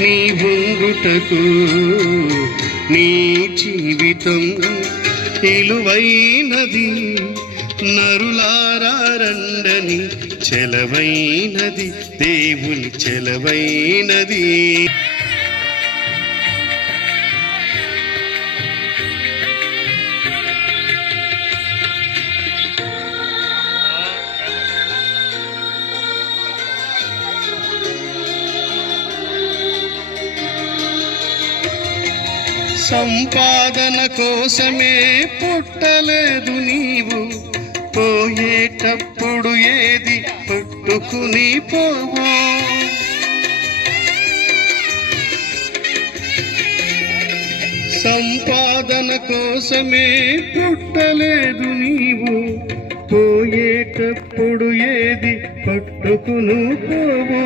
నీ ఉండుటకు నీ జీవితం ఇలువైనది, నరులారా రండని చెలవైనది, దేవుని చెలవైనది. సంపాదన కోసమే పుట్టలేదు నీవు, పోయేటప్పుడు ఏది పట్టుకుని పోవు. సంపాదన కోసమే పుట్టలేదు నీవు, పోయేటప్పుడు ఏది పట్టుకును పోవు.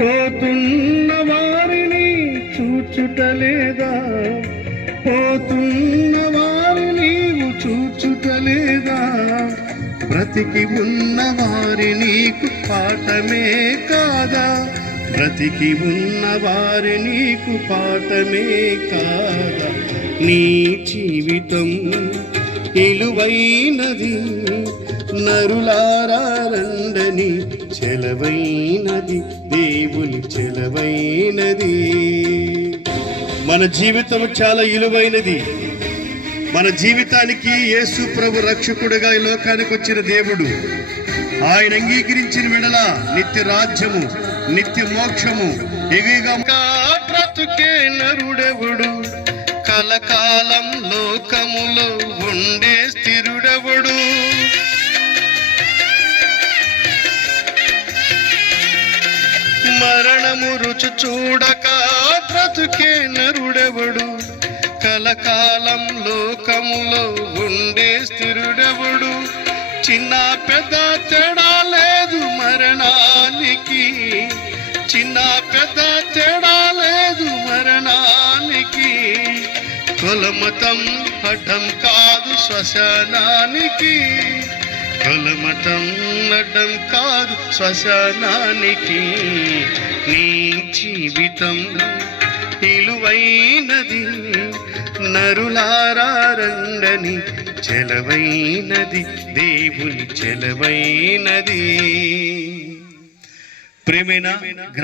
పోతున్న వారిని చూచుటలేదా, పోతున్న వారు నీవు చూచుటలేదా, బ్రతికి ఉన్న వారి నీకు పాఠమే కాదా, బ్రతికి ఉన్న వారి నీకు పాఠమే కాదా. నీ జీవితం ఇలువైనది, నరులారా రండని చెలవైనది, దేవుని చెలవైనది. మన జీవితం చాలా విలువైనది. మన జీవితానికి యేసు ప్రభు రక్షకుడుగా ఈ లోకానికి వచ్చిన దేవుడు. ఆయన అంగీకరించిన వెడల నిత్య రాజ్యము, నిత్య మోక్షము ఎగిగా బ్రతుకే నరుడెవడు, కలకాలం లోకములో ఉండే స్థిరుడెవడు. మరణము రుచి చూడక బ్రతుకే నరుడెవడు, కలకాలం లోకములో ఉండే స్థిరుడెవడు. చిన్న పెద్ద తేడా లేదు మరణానికి, చిన్న పెద్ద తేడా లేదు మరణానికి. కులమతం అడ్డం కాదు శ్మశానానికి, కులమతం అడ్డం కాదు శ్మశానానికి. నీ జీవితం ఇలువైనది, నరులారా రండని చెలవైనది, దేవుని చెలవైనది. ప్రేమైన